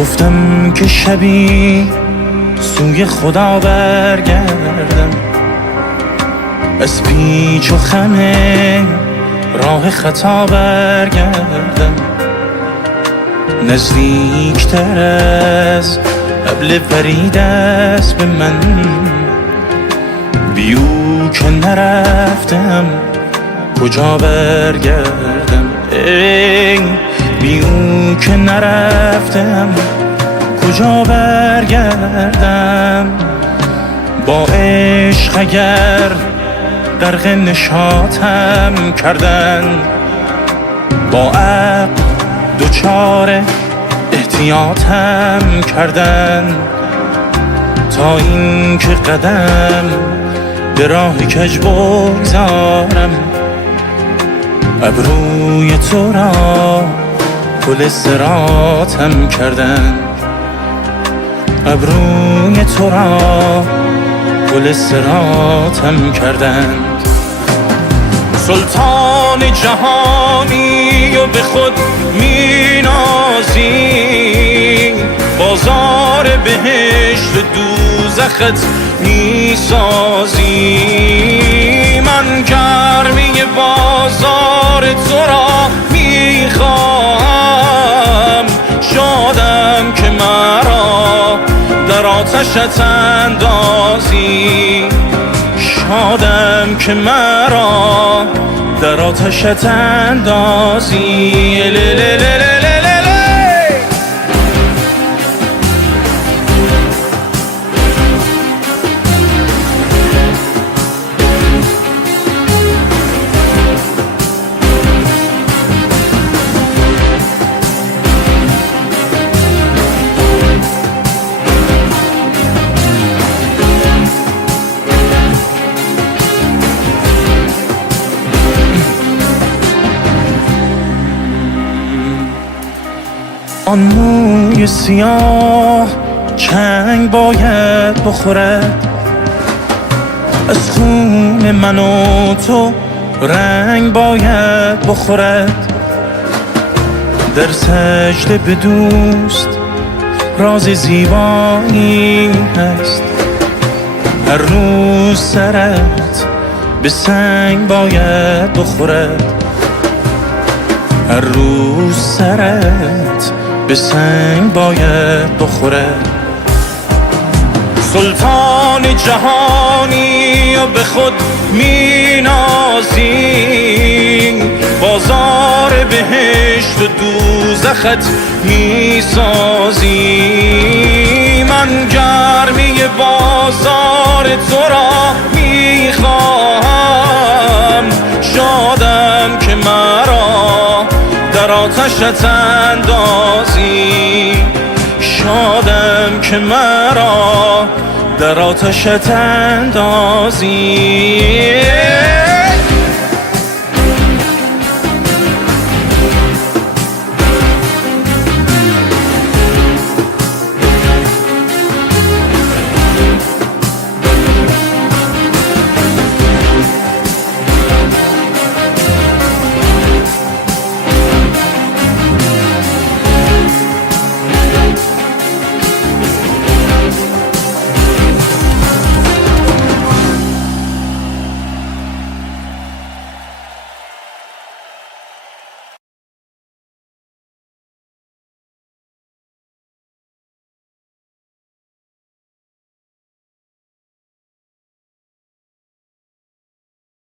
گفتم که شبی سوی خدا برگردم، از پیچ و خم راه خطا برگردم، نزدیکتر از ابل فرید است به من، بیو که نرفتم کجا برگردم، ای بیو که نرفتم کجا برگردم. با عشق اگر غرق نشاطم کردن، با عقل دوچار احتیاطم کردن، تا این که قدم به راه کج بگذارم، ابروی تو را پل صراطم کردن، ابروی تو را پل صراطم کردند. سلطان جهانی و به خود می نازی، بازار بهشت دوزخت می سازی. من گرمی بازار تو را می خواهم، شادم که مرا در آتشت اندازی، شادم که مرا در آتشت اندازی. آن موی سیاه چنگ باید بخورد، از خون من و تو رنگ باید بخورد. در سجده به دوست راز زیبایی هست، هر روز سرت به سنگ باید بخورد، هر روز سرت به سنگ باید بخورد. سلطان جهانی و به خود می نازی، بازار بهشت و دوزخت می سازی. من گرمی بازار تو را می خواهم، شادم که مرا در آتشت اندازی، شادم که مرا در آتشت اندازی.